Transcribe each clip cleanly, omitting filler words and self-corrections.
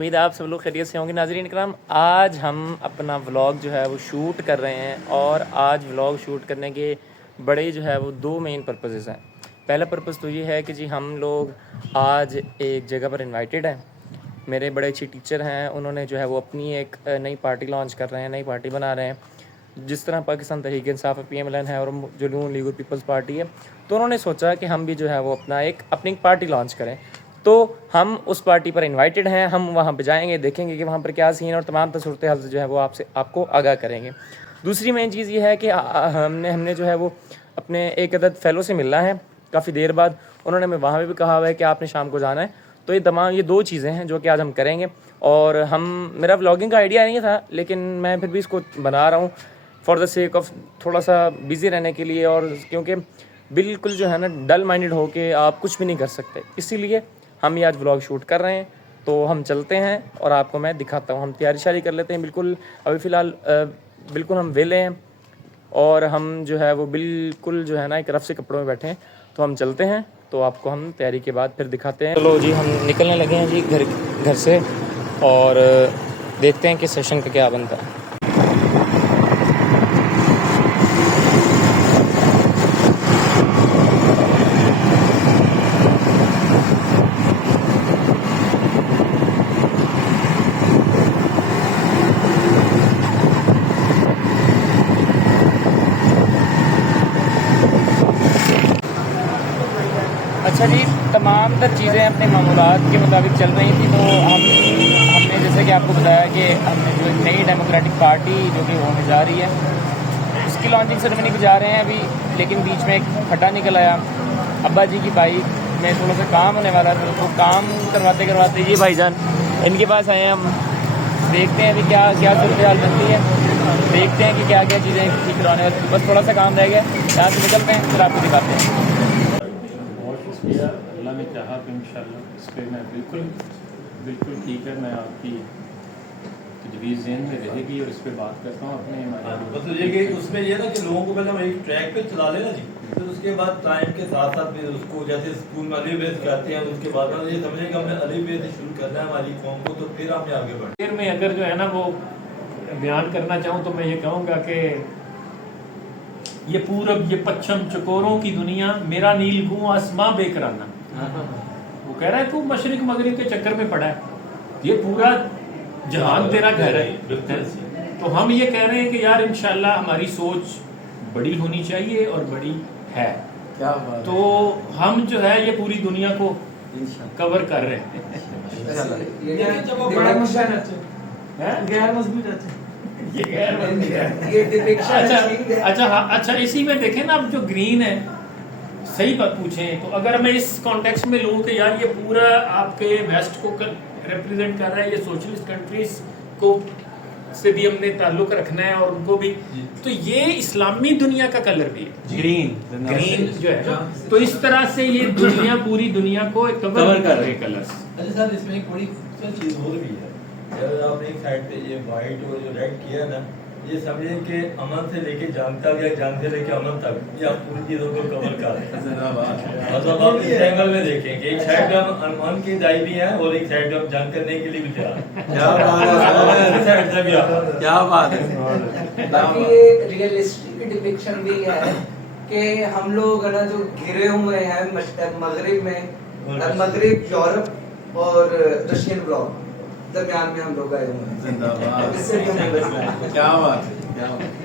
امید آپ سب لوگ خیریت سے ہوں گے. ناظرین اکرام, آج ہم اپنا ولاگ جو ہے وہ شوٹ کر رہے ہیں, اور آج ولاگ شوٹ کرنے کے بڑے جو ہے وہ دو مین پرپسز ہیں. پہلا پرپس تو یہ ہے کہ جی ہم لوگ آج ایک جگہ پر انوائٹیڈ ہیں. میرے بڑے اچھے ٹیچر ہیں, انہوں نے جو ہے وہ اپنی ایک نئی پارٹی لانچ کر رہے ہیں, نئی پارٹی بنا رہے ہیں. جس طرح پاکستان تحریک انصاف PMLN ہے اور جو نون لیگ پیپلز پارٹی ہے, تو انہوں نے سوچا کہ ہم بھی جو ہے وہ اپنی پارٹی لانچ کریں. تو ہم اس پارٹی پر انوائٹیڈ ہیں, ہم وہاں پہ جائیں گے, دیکھیں گے کہ وہاں پر کیا سین ہے, اور تمام صورتحال سے جو ہے وہ آپ کو آگاہ کریں گے. دوسری مین چیز یہ ہے کہ ہم نے جو ہے وہ اپنے ایک عدد فیلو سے ملنا ہے کافی دیر بعد. انہوں نے ہمیں وہاں پہ بھی کہا ہوا ہے کہ آپ نے شام کو جانا ہے. تو یہ دو چیزیں ہیں جو کہ آج ہم کریں گے. اور میرا ولاگنگ کا آئیڈیا نہیں تھا, لیکن میں پھر بھی اس کو بنا رہا ہوں فار دا سیک آف تھوڑا سا بزی رہنے کے لیے, اور کیونکہ بالکل جو ہے نا ڈل مائنڈڈ ہو کے آپ کچھ بھی نہیں کر سکتے, اسی لیے ہم یہ آج ولاگ شوٹ کر رہے ہیں. تو ہم چلتے ہیں اور آپ کو میں دکھاتا ہوں. ہم تیاری شاری کر لیتے ہیں. بالکل ابھی فی الحال بالکل ہم ویلے ہیں, اور ہم جو ہے وہ بالکل جو ہے نا ایک رف سے کپڑوں میں بیٹھے ہیں. تو ہم چلتے ہیں, تو آپ کو ہم تیاری کے بعد پھر دکھاتے ہیں. چلو جی, ہم نکلنے لگے ہیں جی گھر سے, اور دیکھتے ہیں کہ سیشن کا کیا بنتا ہے. اچھا جی, تمام تر چیزیں اپنے معمولات کے مطابق چل رہی تھیں. تو ہم نے جیسے کہ آپ کو بتایا کہ ہم نے جو نئی ڈیموکریٹک پارٹی جو کہ ہونے جا رہی ہے, اس کی لانچنگ سیریمنی پہ جا رہے ہیں ابھی. لیکن بیچ میں ایک پھٹا نکل آیا. ابا جی کی بائک میں تھوڑا سا کام ہونے والا تھا, تو کام کرواتے جی بھائی جان ان کے پاس آئے ہیں. ہم دیکھتے ہیں ابھی کیا صورتحال بنتی ہے, دیکھتے ہیں کہ کیا چیزیں ٹھیک کروانے والی. بس تھوڑا سا کام رہ گیا, یہاں سے نکلتے ہیں, پھر آپ کو دکھاتے ہیں. شکریہ. اللہ نے چاہا تو انشاءاللہ اس پہ میں بالکل ٹھیک ہے. میں آپ کی تجویز ذہن میں رہے گی, اور اس پہ بات کرتا ہوں اپنے مطلب یہ کہ اس میں یہ نا کہ لوگوں کو پہلے ہم ایک ٹریک پہ چلا لینا جی, پھر اس کے بعد ٹائم کے ساتھ ساتھ پھر اس کو جیسے اسکول میں علی بیس کہتے ہیں, اس کے بعد یہ سمجھیں کہ ہم نے علی بیس سے شروع کرنا ہے ہماری قوم کو, تو پھر ہم آگے بڑھیں. پھر میں اگر جو ہے نا وہ بیان کرنا چاہوں تو میں یہ کہوں گا کہ یہ پورب یہ پچھم چکوروں کی دنیا, میرا نیل گوں آسماں بے کرانا. وہ کہہ رہا ہے تو مشرق مغرب کے چکر میں پڑا ہے, یہ پورا جہان تیرا گھر ہے. تو ہم یہ کہہ رہے ہیں کہ یار انشاءاللہ ہماری سوچ بڑی ہونی چاہیے, اور بڑی ہے. تو ہم جو ہے یہ پوری دنیا کو کور کر رہے ہیں. اچھا اسی میں دیکھیں نا, اب جو گرین ہے صحیح بات پوچھیں تو اگر میں اس کانٹیکسٹ میں لوں کہ یار یہ پورا آپ کے ویسٹ کو ریپرزینٹ کر رہا ہے, یہ سوشلسٹ کنٹریز کو سے بھی ہم نے تعلق رکھنا ہے, اور ان کو بھی, تو یہ اسلامی دنیا کا کلر بھی ہے گرین جو ہے. تو اس طرح سے یہ دنیا پوری دنیا کو کور کر رہے کلرز. اچھا سر, اس میں ایک بڑی چیز اور بھی ہے. آپ نے ایک سائڈ پہ یہ وائٹ اور جو ریڈ کیا نا, یہ سمجھیں کہ امن سے لے کے جان تک, یا جان سے لے کے امن تک, یہ آپ پوری چیزوں کو کور کر رہے ہیں. مطلب آپ اس اینگل میں دیکھیں کہ ایک سائڈ پہ ہم امن کی دائی بھی ہیں, اور ایک سائڈ پہ ہم جنگ کرنے کے لیے بھی تیار ہیں. کیا بات ہے. باقی یہ ریئلسٹک ڈپکشن بھی ہے کہ ہم لوگ نا جو گھرے ہوئے ہیں مغرب میں, مغرب یورپ اور رشین بلاک, درمیان میں ہم لوگ آئے ہوئے ہیں. کیا بات ہے.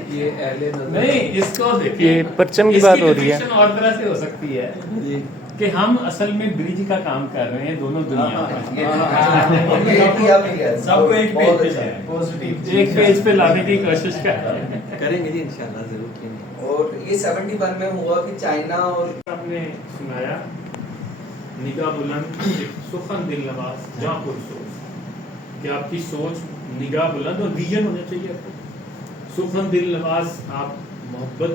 یہ اہل نہیں, اس کو یہ پرچم کی بات ہو رہی ہے. اور طرح سے ہو سکتی ہے کہ ہم اصل میں برج کا کام کر رہے ہیں دونوں دنیا سب کو ایک پیج پہ لانے کی کوشش کر رہے ہیں. کریں گے جی انشاءاللہ ضرور. اور یہ 71 میں ہوا کہ چائنا, اور آپ نے سنایا نگاہ بلند سخن دل نواز جہاں پر سوچ, کہ آپ کی سوچ نگاہ بلند اور ویژن ہونا چاہیے. سخن دل نواز, آپ محبت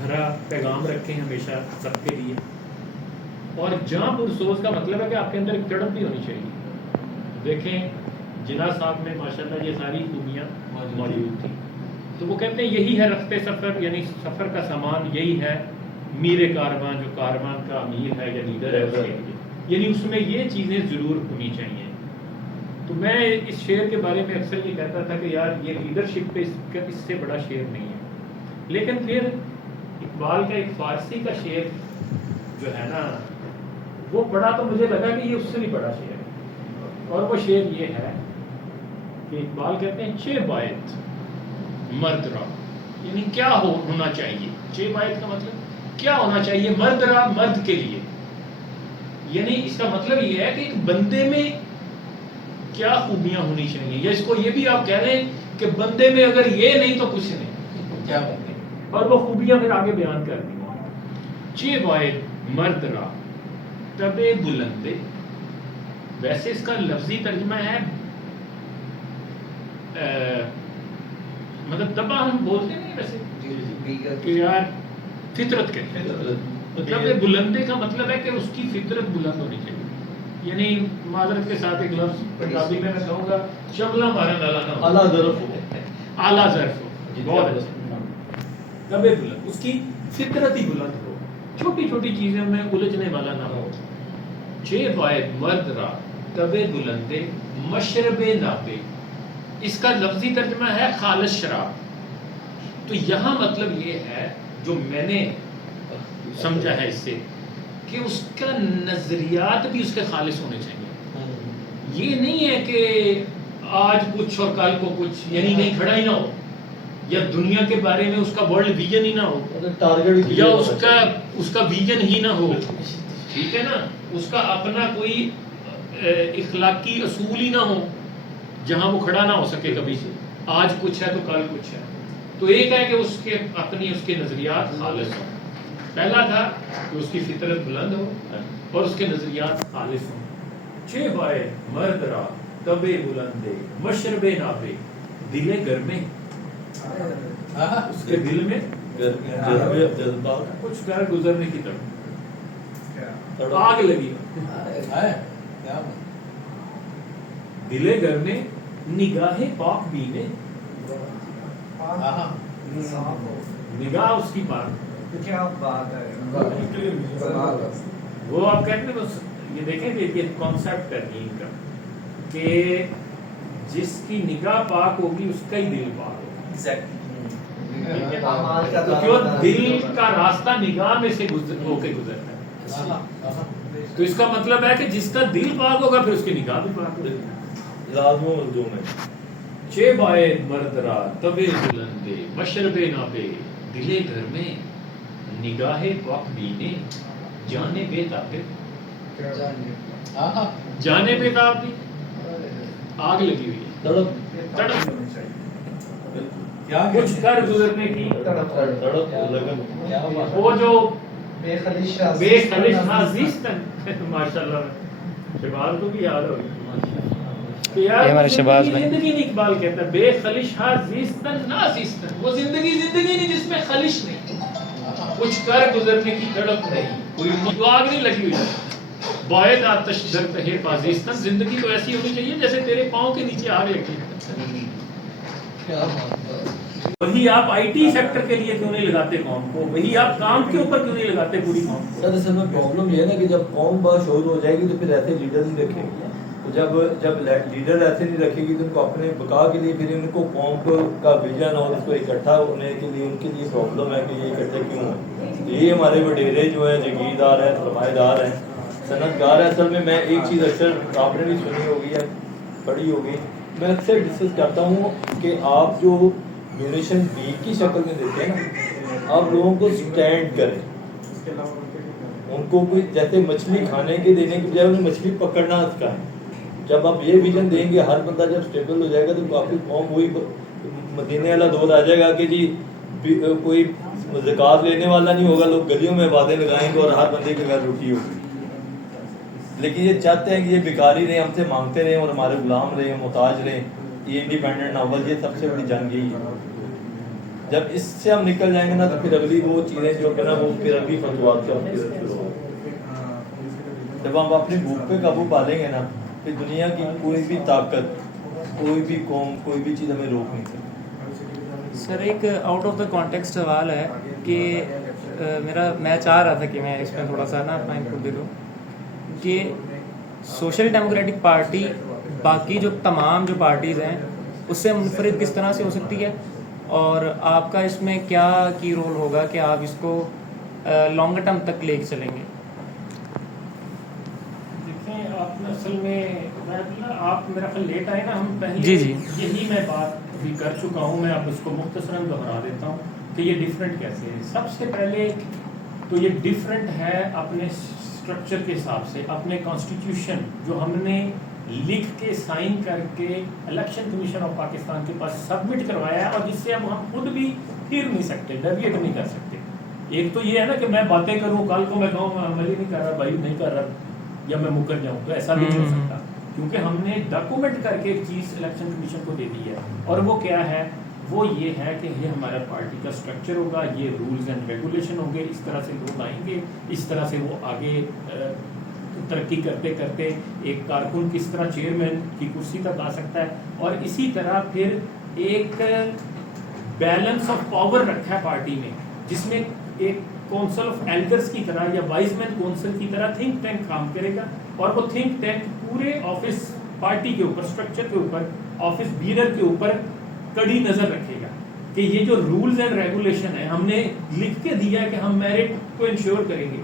بھرا پیغام رکھیں ہمیشہ سب کے لیے. اور جہاں پر سوچ کا مطلب ہے کہ آپ کے اندر ایک چڑھت بھی ہونی چاہیے. دیکھیں جناح صاحب میں ماشاءاللہ یہ ساری خوبیاں موجود تھیں. تو وہ کہتے ہیں یہی ہے رخت سفر, یعنی سفر کا سامان یہی ہے میر کارواں, جو کارواں کا امیر ہے یا لیڈر ہے اس کے لیے, یعنی اس میں یہ چیزیں ضرور ہونی چاہیے. تو میں اس شعر کے بارے میں اکثر یہ کہتا تھا کہ یار یہ لیڈرشپ پہ اس سے بڑا شعر نہیں ہے، لیکن پھر اقبال کا ایک فارسی کا شعر جو ہے نا وہ پڑھا تو مجھے لگا کہ یہ اس سے بھی بڑا شعر ہے، اور وہ شعر یہ ہے کہ اقبال کہتے ہیں چے باید مرد را، یعنی کیا ہونا چاہیے، چے باید کا مطلب کیا ہونا چاہیے، مرد را مرد کے لیے، یعنی اس کا مطلب یہ ہے کہ ایک بندے میں کیا خوبیاں ہونی چاہیے، یا اس کو یہ بھی آپ کہہ رہے ہیں کہ بندے میں اگر یہ نہیں تو کچھ نہیں، کیا بندے، اور وہ خوبیاں پھر آگے بیان کر دی۔ چے باید مرد را تبے بلندے، ویسے اس کا لفظی ترجمہ ہے مطلب دبا ہم بولتے نہیں ویسے کہ یار فطرت کے مطلب بلندے کا مطلب ہے کہ اس کی فطرت بلند ہونی چاہیے، یعنی معذرت کے ساتھ ایک لفظ پنجابی میں کہوں گا شملہ مارن والا نہ ہو، اعلیٰ ظرف ہو، اعلیٰ ظرف ہو، بہت اچھا، تبے بلند، اس کی فطرت ہی بلند ہو، چھوٹی چھوٹی چیزوں میں الجھنے والا نہ ہو۔ چے باید مرد را تبے بلندے مشرب نابے، اس کا لفظی ترجمہ ہے خالص شراب۔ تو یہاں مطلب یہ ہے جو میں نے سمجھا ہے اس سے کہ اس کا نظریات بھی اس کے خالص ہونے چاہیے، یہ نہیں ہے کہ آج کچھ اور کل کو کچھ، یعنی کہیں کھڑا ہی نہ ہو، یا دنیا کے بارے میں اس کا ورلڈ ویژن ہی نہ ہو، ٹارگیٹ یا اس کا ویژن ہی نہ ہو، ٹھیک ہے نا، اس کا اپنا کوئی اخلاقی اصول ہی نہ ہو جہاں وہ کھڑا نہ ہو سکے کبھی سے، آج کچھ ہے تو کل کچھ ہے۔ تو ایک ہے کہ اس کے اپنی اس کے نظریات خالص ہوں، پہلا تھا کہ اس کی فطرت بلند ہو اور اس کے نظریات خالص ہوں۔ چے بائے مرد را تبے بلندے مشرب نابے، دلے گرمے، اس کے دل میں کچھ گھر گزرنے کی طرف آگ لگی، دلے گرمے نگاہ پاک بینے، نگاہ اس کی پاک، کیا بات ہے، وہ آپ کہتے ہیں یہ دیکھیں کہ یہ کانسیپٹ ہے دین کا کہ جس کی نگاہ پاک ہوگی اس کا ہی دل پاک ہوگا، تو جو دل کا راستہ نگاہ میں سے ہو کے گزرتا ہے، تو اس کا مطلب ہے کہ جس کا دل پاک ہوگا پھر اس کی نگاہ بھی پاک ہوگی۔ لازم اردو میں چے باید مرد را تبے بلندے مشرب نابے، دلے گھر میں نگاہ پاک بینے، جانے بے تابے، جانے بے تابے، آگ لگی ہوئی ہے، تڑپ کچھ کر گزرنے کی وہ جو بے خلش نازیستن، ماشاءاللہ شباب کو بھی یاد ہوگی کہ یار ہمارے شہباز بھائی، زندگی نہیں، اقبال کہتا ہے بے خلش ہا زیستن نازیستن، وہ زندگی نہیں جس میں خلش نہیں، کچھ کر گزرنے کی تڑپ نہیں، کوئی آگ نہیں لگی ہوئی، باید آتش در تہے پازیستن، زندگی تو ایسی ہونی چاہیے جیسے تیرے پاؤں کے نیچے آگ لگی ہے۔ وہی آپ آئی ٹی سیکٹر کے لیے کیوں نہیں لگاتے قوم کو، وہی آپ کام کے اوپر کیوں نہیں لگاتے پوری قوم کو؟ سر اصل میں پرابلم یہ ہے نا کہ جب قوم باشعور ہو جائے گی تو پھر ایسے لیڈر نہیں رکھے گی، تو جب لیڈر ایسے نہیں رکھے گی تو ان کو اپنے بقا کے لیے پھر ان کو قوم کا ویژن اور اس کو اکٹھا ہونے کے لیے ان کے لیے پرابلم ہے کہ یہ اکٹھے کیوں ہیں۔ یہ ہمارے وڈیرے جو ہیں جگیردار ہیں، سرمایہ دار ہیں، صنعت کار ہیں۔ اصل میں ایک چیز اکثر آپ نے بھی سنی ہوگی یا پڑھی ہوگی، میں اکثر ڈسکس کرتا ہوں کہ آپ جو ڈونیشن بیک کی شکل میں دیتے ہیں نا، آپ لوگوں کو سٹینڈ کریں، ان کو کوئی جیسے مچھلی کھانے کے دینے کی بجائے انہیں مچھلی پکڑنا سکھائیں۔ جب آپ یہ ویژن دیں گے، ہر بندہ جب سٹیبل ہو جائے گا تو کافی قوم وہی مدینے والا دور آ جائے گا کہ جی کوئی زکوٰۃ لینے والا نہیں ہوگا، لوگ گلیوں میں وعدے لگائیں گے اور ہر بندے کے گھر روٹی ہوگی۔ لیکن یہ چاہتے ہیں کہ یہ بھکاری رہے، ہم سے مانگتے رہے اور ہمارے غلام رہے، محتاج رہے، یہ انڈیپینڈنٹ نہ ہو، یہ سب سے بڑی جنگ یہی ہے۔ جب اس سے ہم نکل جائیں گے نا تو پھر اگلی وہ چیزیں جو ہے نا وہ پھر اگلی فتوحات کا شروع ہو۔ جب ہم اپنی بھوک پہ قابو پا لیں گے نا پھر دنیا کی کوئی بھی طاقت، کوئی بھی قوم، کوئی بھی چیز ہمیں روک نہیں سکتی۔ سر ایک آؤٹ آف دا کانٹیکسٹ سوال ہے کہ میں چاہ رہا تھا کہ میں اس میں تھوڑا سا نا اپنا انپٹ دے دوں کہ سوشل ڈیموکریٹک پارٹی باقی جو تمام جو پارٹیز ہیں اس سے منفرد کس طرح سے ہو سکتی ہے، اور آپ کا اس میں کیا کی رول ہوگا کہ آپ اس کو لانگر ٹرم تک لے کے چلیں گے؟ دیکھیں آپ نے اصل میں آپ میرا خیال لیٹ آئے نا، ہم پہلے جی یہی میں بات بھی کر چکا ہوں، میں اب اس کو مختصراً دہرا دیتا ہوں کہ یہ ڈفرینٹ کیسے ہے. سب سے پہلے تو یہ ڈفرینٹ ہے اپنے اسٹرکچر کے حساب سے، اپنے کانسٹیٹیوشن جو ہم نے لکھ کے سائن کر کے الیکشن کمیشن آف پاکستان کے پاس سبمٹ کروایا ہے، اور جس سے اب ہم خود بھی پھر نہیں سکتے، ڈیویٹ نہیں کر سکتے. ایک تو یہ ہے نا کہ میں باتیں کروں، کل کو میں کہوں میں عمل ہی نہیں کر رہا، بھائی نہیں کر رہا، یا میں مکر جاؤں، تو ایسا بھی نہیں ہو سکتا، کیونکہ ہم نے ڈاکومنٹ کر کے ایک چیز الیکشن کمیشن کو دے دی ہے. اور وہ کیا ہے؟ وہ یہ ہے کہ یہ ہمارا پارٹی کا اسٹرکچر ہوگا، یہ رولز اینڈ ریگولیشن ہوں گے، اس طرح سے لوگ آئیں گے، اس طرح سے وہ آگے ترقی کرتے کرتے ایک کارکن کس طرح چیئرمین کی کرسی تک آ سکتا ہے. اور اسی طرح پھر ایک بیلنس آف پاور رکھا ہے پارٹی میں، جس میں ایک کونسل آف ایلڈرز کی طرح یا وائز مین کونسل کی طرح تھنک ٹینک کام کرے گا، اور وہ تھنک ٹینک پورے آفس پارٹی کے اوپر، اسٹرکچر کے اوپر، آفس بیرر کے اوپر کڑی نظر رکھے گا کہ یہ جو رولز اینڈ ریگولیشن ہے ہم نے لکھ کے دیا ہے کہ ہم میرٹ کو انشور کریں گے.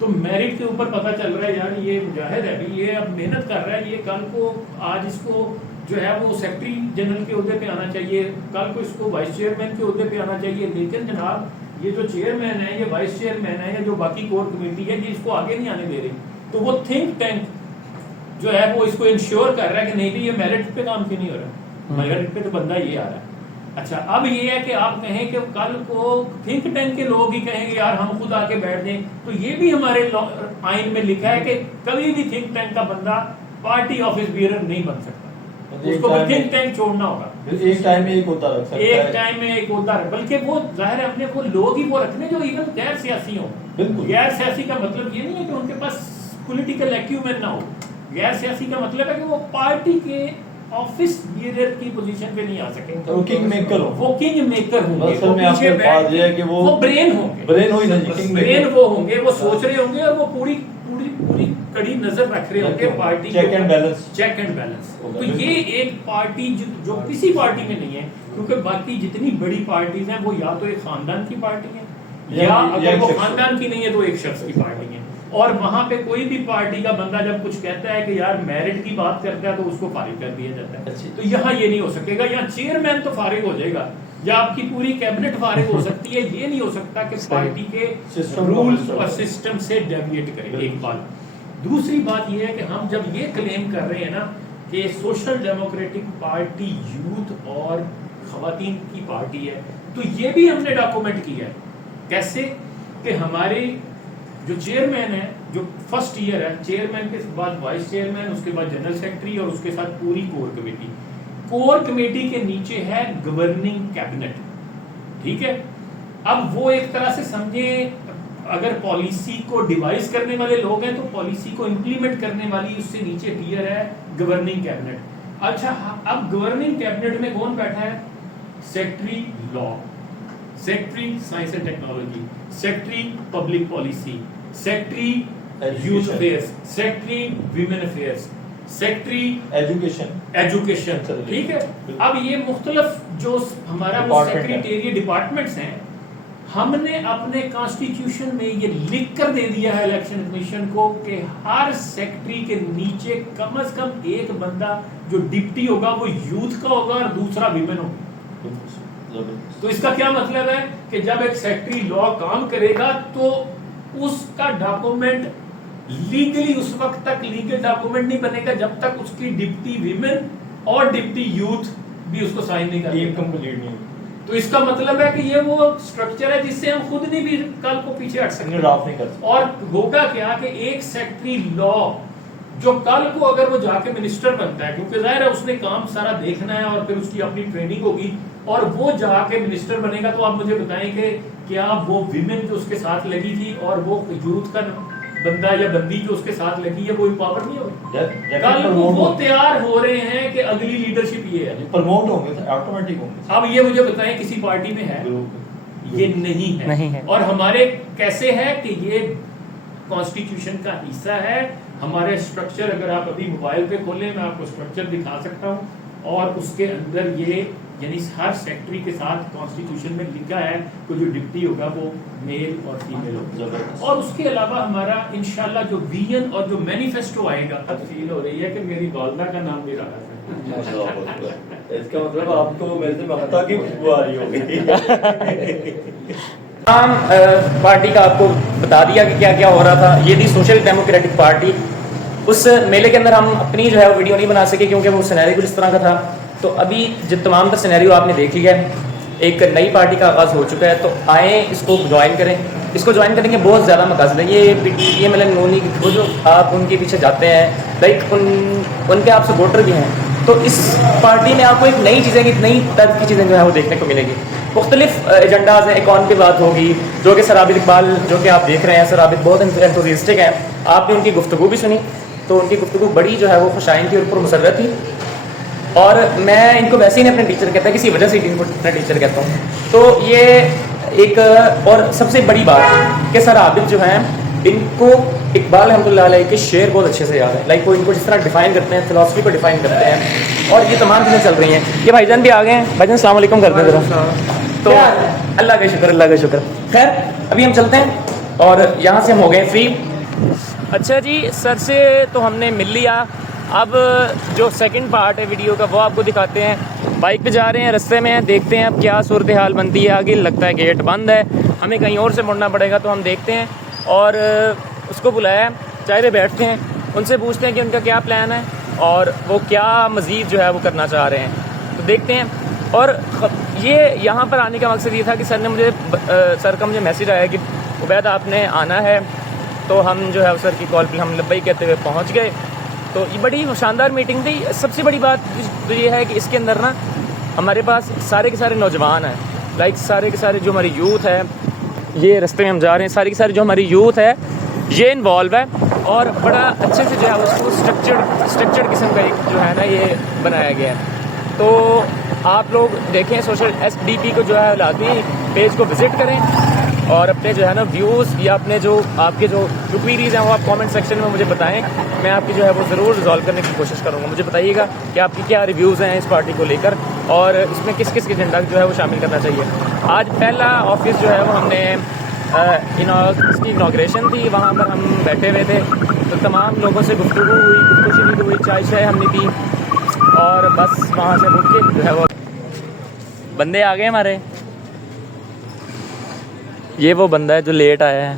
تو میرٹ کے اوپر پتہ چل رہا ہے یار یہ مجاہد ہے، یہ اب محنت کر رہا ہے، یہ کل کو آج اس کو جو ہے وہ سیکرٹری جنرل کے عہدے پہ آنا چاہیے، کل کو اس کو وائس چیئرمین کے عہدے پہ آنا چاہیے. لیکن جناب یہ جو چیئرمین ہے، یہ وائس چیئرمین ہے، یا جو باقی کور کمیٹی ہے، یہ اس کو آگے نہیں آنے دے رہی. تو وہ تھنک ٹینک جو ہے وہ اس کو انشور کر رہا ہے کہ نہیں بھی یہ میرٹ پہ کام کیوں نہیں ہو رہا، میرٹ پہ تو بندہ یہ آ رہا ہے. اچھا اب یہ ہے کہ آپ کہیں کہ کل کو تھنک ٹینک کے لوگ ہی کہیں گے یار ہم خود آ کے بیٹھ جائیں، تو یہ بھی ہمارے آئین میں لکھا ہے کہ کبھی بھی تھنک ٹینک کا بندہ پارٹی آفس بیئرر نہیں بن سکتا، اس کو تھنک ٹینک چھوڑنا ہوگا. ایک ٹائم میں ایک ہوتا رکھ سکتا ہے، ایک ٹائم میں ایک ہوتا ہے، بلکہ وہ ظاہر ہے اپنے وہ لوگ ہی وہ رکھنے جو ایون غیر سیاسی ہوں. بالکل غیر سیاسی کا مطلب یہ نہیں ہے کہ ان کے پاس پولیٹیکل ایکیومن نہ ہو، غیر سیاسی کا مطلب ہے کہ وہ پارٹی کے آفس بیئرر کی پوزیشن پہ نہیں آ سکے، وہ کنگ میکر ہو، وہ کنگ میکر ہوں گے، اصل میں آپ کے بات یہ ہے کہ وہ برین ہوں گے، برین ہوئی نا جی، کنگ برین میکر وہ ہوں گے، وہ سوچ رہے ہوں گے، اور وہ پوری پوری پوری کڑی نظر رکھ رہے ہوں گے party check and balance, check and balance. تو یہ ایک پارٹی جو کسی پارٹی میں نہیں ہے، کیونکہ باقی جتنی بڑی پارٹیز ہیں وہ یا تو ایک خاندان کی پارٹی ہے، یا اگر وہ خاندان کی نہیں ہے تو ایک شخص کی پارٹی ہے. اور وہاں پہ کوئی بھی پارٹی کا بندہ جب کچھ کہتا ہے کہ یار میرٹ کی بات کرتا ہے تو اس کو فارغ کر دیا جاتا ہے. تو یہاں یہ نہیں ہو سکے گا، یہاں چیئرمین تو فارغ ہو جائے گا، یا آپ کی پوری کیبنٹ فارغ ہو سکتی ہے. یہ نہیں ہو سکتا کہ پارٹی کے رولز اور سسٹم سے ڈیویٹ کرے. ایک بات. دوسری بات یہ ہے کہ ہم جب یہ کلیم کر رہے ہیں نا کہ سوشل ڈیموکریٹک پارٹی یوتھ اور خواتین کی پارٹی ہے، تو یہ بھی ہم نے ڈاکومنٹ کیا ہے. کیسے؟ کہ ہمارے جو چیئرمین ہے، جو فرسٹ ایئر ہے، چیئرمین کے بعد وائس چیئرمین، اس کے بعد جنرل سیکرٹری، اور اس کے ساتھ پوری کور کمیٹی. کور کمیٹی کے نیچے ہے گورننگ کیبنٹ. ٹھیک ہے. اب وہ ایک طرح سے سمجھیں اگر پالیسی کو ڈیوائز کرنے والے لوگ ہیں تو پالیسی کو امپلیمنٹ کرنے والی اس سے نیچے ٹیئر ہے گورننگ کیبنٹ. اچھا اب گورننگ کیبنٹ میں کون بیٹھا ہے؟ Secretary law, secretary science and technology, secretary public policy, secretary youth affairs, secretary women affairs, secretary education. ٹھیک ہے. اب یہ مختلف جو ہمارا وہ سیکریٹریٹ ڈپارٹمنٹس ہیں، ہم نے اپنے کانسٹیٹیوشن میں یہ لکھ کر دے دیا ہے الیکشن کمیشن کو کہ ہر سیکرٹری کے نیچے کم از کم ایک بندہ جو ڈپٹی ہوگا وہ یوتھ کا ہوگا اور دوسرا ویمن ہوگا. تو اس کا کیا مطلب ہے کہ جب ایک سیکرٹری لا کام کرے گا تو اس کا ڈاکومنٹ لیگلی اس وقت تک لیگل ڈاکومنٹ نہیں بنے گا جب تک اس کی ڈپٹی ویمن اور ڈپٹی یوتھ بھی اس کو سائن نہیں کریں. تو اس کا مطلب ہے کہ یہ وہ اسٹرکچر ہے جس سے ہم خود نہیں بھی کل کو پیچھے ہٹ سکتے. اور ہوگا کیا کہ ایک سیکرٹری لا جو کل کو اگر وہ جا کے منسٹر بنتا ہے، کیونکہ ظاہر ہے اس نے کام سارا دیکھنا ہے اور پھر اس کی اپنی ٹریننگ ہوگی، اور وہ جا کے منسٹر بنے گا، تو آپ مجھے بتائیں کہ کیا وہ ویمن جو اس کے ساتھ لگی تھی اور وہ یوتھ کا بندہ یا بندی جو اس کے ساتھ لگی ہے وہ پاور نہیں ہوگی؟ کل کو وہ تیار ہو رہے ہیں کہ اگلی لیڈرشپ یہ ہے، پروموٹ ہوں گے، آٹومیٹک ہوں گے. اب یہ مجھے بتائیں کسی پارٹی میں ہے؟ یہ نہیں ہے. اور ہمارے کیسے ہے کہ یہ کانسٹیٹیوشن کا حصہ ہے، ہمارے اسٹرکچر اگر آپ ابھی موبائل پہ کھولیں میں آپ کو اسٹرکچر دکھا سکتا ہوں, اور اس کے اندر یہ یعنی ہر سیکٹری کے ساتھ کانسٹیٹیوشن میں لکھا ہے کہ جو ڈپٹی ہوگا وہ میل اور فیمیل ہوگا. اور اس کے علاوہ ہمارا انشاءاللہ جو ویژن اور جو مینیفیسٹو آئے گا, اب فیل ہو رہی ہے کہ میری والدہ کا نام بھی رہا ہے. اس کا مطلب آپ کو میرے سے مقتا کی خوشبو آ رہی ہوگی. ہم پارٹی کا آپ کو بتا دیا کہ کیا کیا ہو رہا تھا. یہ تھی سوشل ڈیموکریٹک پارٹی. اس میلے کے اندر ہم اپنی جو ہے ویڈیو نہیں بنا سکے کیونکہ وہ سینیریو کچھ اس طرح کا تھا. تو ابھی جو تمام تر سینیریو آپ نے دیکھ لیا ہے, ایک نئی پارٹی کا آغاز ہو چکا ہے. تو آئیں اس کو جوائن کریں. اس کو جوائن کرنے کے بہت زیادہ مقاصد ہیں. یہ مطلب نونی وہ جو آپ ان کے پیچھے جاتے ہیں, لائک ان کے آپ سپورٹر بھی ہیں. تو اس پارٹی میں آپ کو ایک نئی چیزیں, نئی طرز کی چیزیں جو ہے وہ دیکھنے کو ملے گی. مختلف ایجنڈاز ہیں. ایک پہ بات ہوگی جو کہ سر عابد اقبال جو کہ آپ دیکھ رہے ہیں, سر عابد بہت انتھوزیسٹک ہیں. آپ نے ان کی گفتگو بھی سنی تو ان کی گفتگو بڑی جو ہے وہ خوشائن تھی اور پر مسرت تھی. اور میں ان کو ویسے ہی نہیں اپنے ٹیچر کہتا, کسی وجہ سے ان کو اپنا ٹیچر کہتا ہوں. تو یہ ایک اور سب سے بڑی بات کہ سر عابد جو ہیں ان کو اقبال رحمۃ اللہ علیہ کے شعر بہت اچھے سے یاد ہے. لائک وہ ان کو جس طرح ڈیفائن کرتے ہیں, فلاسفی کو ڈیفائن کرتے ہیں, اور یہ تمام چیزیں چل رہی ہیں. یہ بھائی جان بھی آ گئے ہیں. بھائی جان السلام علیکم کر دیں ذرا. تو اللہ کا شکر, اللہ کا شکر. خیر ابھی ہم چلتے ہیں اور یہاں سے ہم ہو گئے فری. اچھا جی, سر سے تو ہم نے مل لیا. اب جو سیکنڈ پارٹ ہے ویڈیو کا وہ آپ کو دکھاتے ہیں. بائک پہ جا رہے ہیں, رستے میں ہیں, دیکھتے ہیں اب کیا صورتحال بنتی ہے. آگے لگتا ہے گیٹ بند ہے, ہمیں کہیں اور سے مڑنا پڑے گا. تو ہم دیکھتے ہیں اور اس کو بلایا ہے, چائے پہ بیٹھتے ہیں, ان سے پوچھتے ہیں کہ ان کا کیا پلان ہے اور وہ کیا مزید جو ہے وہ کرنا چاہ رہے ہیں. تو دیکھتے ہیں. اور یہ یہاں پر آنے کا مقصد یہ تھا کہ سر کا مجھے میسیج آیا کہ عبید آپ نے آنا ہے. تو ہم جو ہے سر کی کال پہ ہم لبیک کہتے ہوئے پہنچ گئے. تو یہ بڑی شاندار میٹنگ تھی. سب سے بڑی بات تو یہ ہے کہ اس کے اندر نا ہمارے پاس سارے کے سارے نوجوان ہیں. لائک سارے کے سارے جو ہماری یوتھ ہے, یہ رستے میں ہم جا رہے ہیں, ساری کی ساری جو ہماری یوتھ ہے یہ انوالو ہے. اور بڑا اچھے سے جو ہے اس کو اسٹرکچرڈ قسم کا ایک جو ہے نا یہ بنایا گیا ہے. تو آپ لوگ دیکھیں سوشل SDP کو جو ہے لازمی پیج کو وزٹ کریں اور اپنے جو ہے نا ویوز یا اپنے جو آپ کے جو کوئریز ہیں وہ آپ کامنٹ سیکشن میں مجھے بتائیں. میں آپ کی جو ہے وہ ضرور ریزالو کرنے کی کوشش کروں گا. مجھے بتائیے گا کہ آپ کی کیا ریویوز ہیں اس پارٹی کو لے کر اور اس میں کس کس کے ایجنڈا جو ہے وہ شامل کرنا چاہیے. آج پہلا آفس جو ہے وہ ہم نے اس کی انوگریشن تھی, وہاں پر ہم بیٹھے ہوئے تھے. تو تمام لوگوں سے گفتگو ہوئی, چائے شائے ہم نے پی اور بس وہاں سے اٹھ کے جو ہے وہ بندے آ گئے ہمارے. یہ وہ بندہ ہے جو لیٹ آیا ہے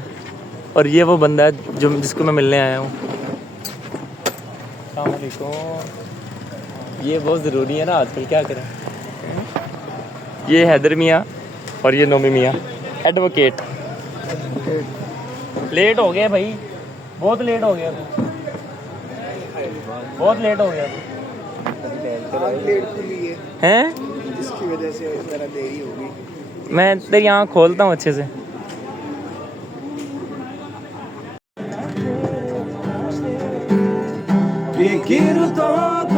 اور یہ وہ بندہ ہے جو جس کو میں ملنے آیا ہوں. السلام علیکم. یہ بہت ضروری ہے نا آج کل, کیا کریں. یہ حیدر میاں اور یہ نومی میاں ایڈوکیٹ. لیٹ ہو گیا بھائی, بہت لیٹ ہو گیا, بہت لیٹ ہو گیا ہیں. جس کی وجہ سے ذرا دیری ہوگی. میں تیری آنکھ کھولتا ہوں اچھے سے. Quiero todo